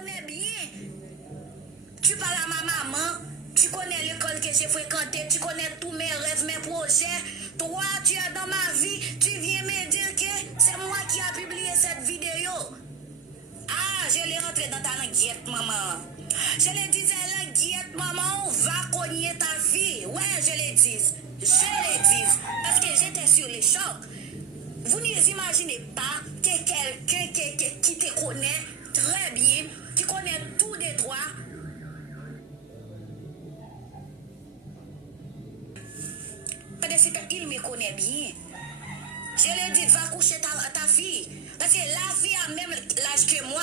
connais bien. Tu parles à ma maman, tu connais l'école que j'ai fréquentée, tu connais tous mes rêves, mes projets. Toi, tu es dans ma vie, tu viens me dire que c'est moi qui a publié cette vidéo. Ah, je l'ai rentré dans ta languette, maman. Je l'ai dit, la languette, maman, on va cogner ta fille. Ouais, je l'ai dit. Je l'ai dit. Parce que j'étais sur les chocs. Vous n'imaginez pas que quelqu'un qui te connaît très bien, qui connaît tout de toi, parce qu'il me connaît bien. Je lui ai dit, va coucher ta fille. Parce que la fille a même l'âge que moi.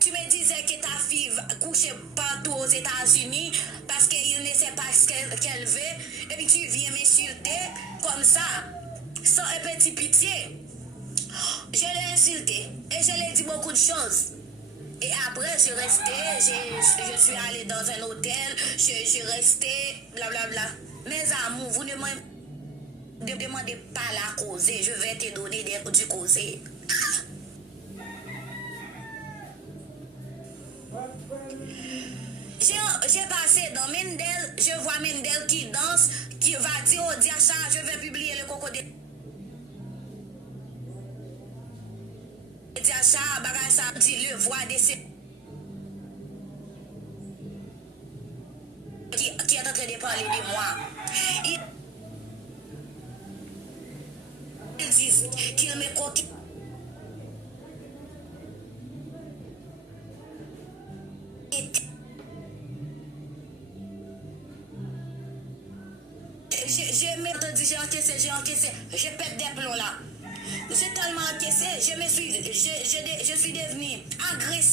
Tu me disais que ta fille va coucher partout aux États-Unis parce qu'il ne sait pas ce qu'elle veut. Et puis tu viens m'insulter comme ça, sans un petit pitié. Je l'ai insulté et je lui ai dit beaucoup de choses. Et après, je restais, je suis allée dans un hôtel, je restais, blablabla. Mes amours, vous ne me demandez pas la causer, je vais te donner du causer. J'ai passé dans Mendel, je vois Mendel qui danse, qui va dire au Diacha, je vais publier le coco de Diacha, Bagassa, dit le voix de ces qui est en train de parler de moi. Ils disent qu'il me coquille. J'ai encaissé, je pète des plombs là. J'ai tellement encaissé, je suis devenue agressive.